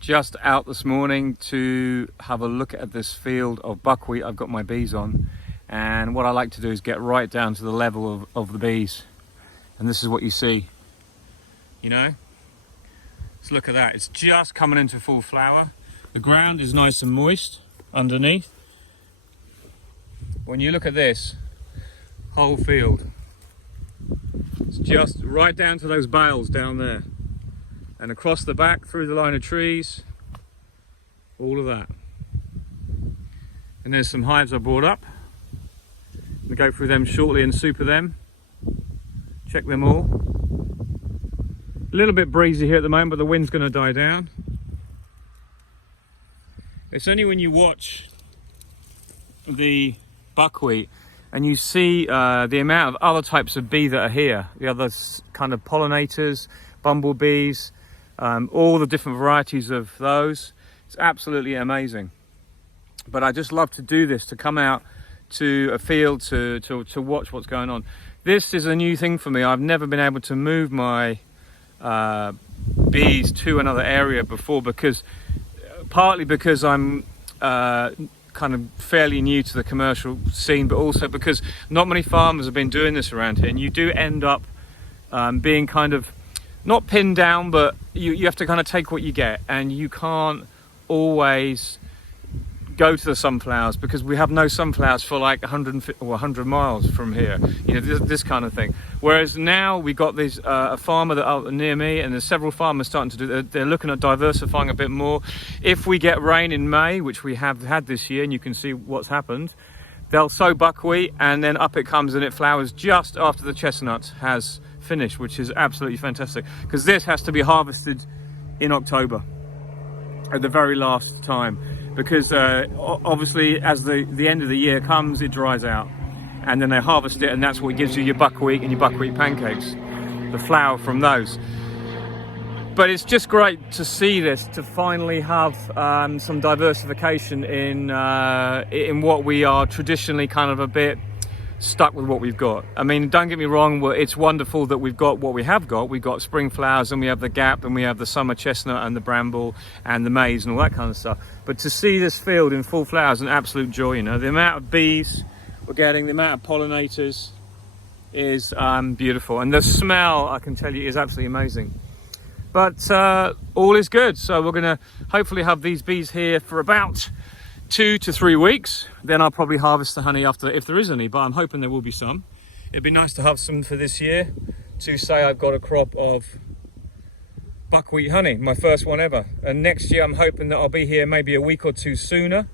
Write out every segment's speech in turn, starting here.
Just out this morning to have a look at this field of buckwheat I've got my bees on, and what I like to do is get right down to the level of the bees, and this is what you see. You know, let's look at that. It's just coming into full flower. The ground is nice and moist underneath. When you look at this whole field, it's just right down to those bales down there. And across the back, through the line of trees, all of that. And there's some hives I brought up. We'll go through them shortly and super them. Check them all. A little bit breezy here at the moment, but the wind's going to die down. It's only when you watch the buckwheat and you see the amount of other types of bee that are here, the other kind of pollinators, bumblebees, all the different varieties of those. It's absolutely amazing. But I just love to do this, to come out to a field to watch what's going on. This is a new thing for me. I've never been able to move my bees to another area before, because partly because I'm kind of fairly new to the commercial scene, but also because not many farmers have been doing this around here, and you do end up being kind of not pinned down, but you have to kind of take what you get, and you can't always go to the sunflowers because we have no sunflowers for like 150 or 100 miles from here, you know, this kind of thing. Whereas now we got these a farmer that are near me, and there's several farmers starting to do, they're looking at diversifying a bit more. If we get rain in May, which we have had this year, and you can see what's happened, they'll sow buckwheat and then up it comes, and it flowers just after the chestnut has finished, which is absolutely fantastic, because this has to be harvested in October at the very last time, because obviously as the end of the year comes, it dries out, and then they harvest it, and that's what gives you your buckwheat and your buckwheat pancakes, the flour from those. But it's just great to see this, to finally have some diversification in what we are traditionally kind of a bit stuck with what we've got. I mean, don't get me wrong, it's wonderful that we've got what we have got. We've got spring flowers, and we have the gap, and we have the summer chestnut and the bramble and the maize and all that kind of stuff. But to see this field in full flower is an absolute joy, you know. The amount of bees we're getting, the amount of pollinators is beautiful. And the smell, I can tell you, is absolutely amazing. But all is good. So we're gonna hopefully have these bees here for about 2 to 3 weeks. Then I'll probably harvest the honey after, if there is any, but I'm hoping there will be some. It'd be nice to have some for this year, to say I've got a crop of buckwheat honey, my first one ever. And next year I'm hoping that I'll be here maybe a week or two sooner,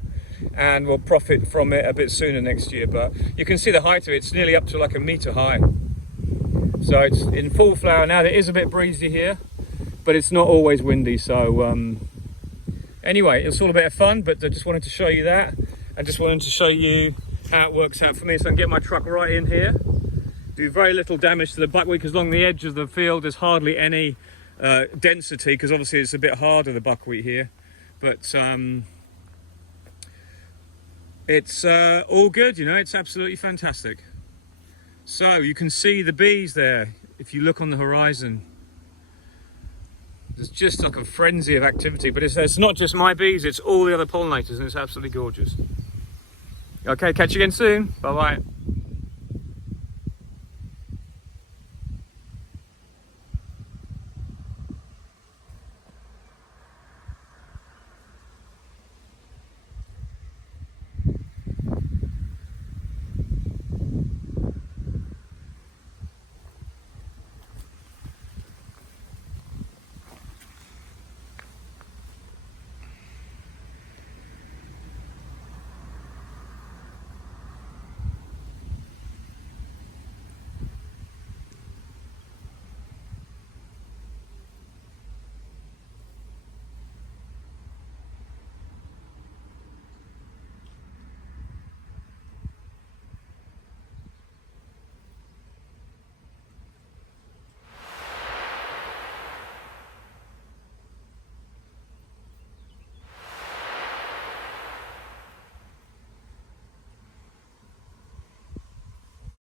and we'll profit from it a bit sooner next year. But you can see the height of it, it's nearly up to like a metre high. So it's in full flower now. It is a bit breezy here, but it's not always windy, so anyway, it's all a bit of fun, but I just wanted to show you that. I just wanted to show you how it works out for me. So I can get my truck right in here, do very little damage to the buckwheat, because along the edge of the field there's hardly any density, because obviously it's a bit harder, the buckwheat here. But it's all good, you know, it's absolutely fantastic. So you can see the bees there if you look on the horizon. There's just like a frenzy of activity, but it's not just my bees, it's all the other pollinators, and it's absolutely gorgeous. Okay, catch you again soon. Bye bye.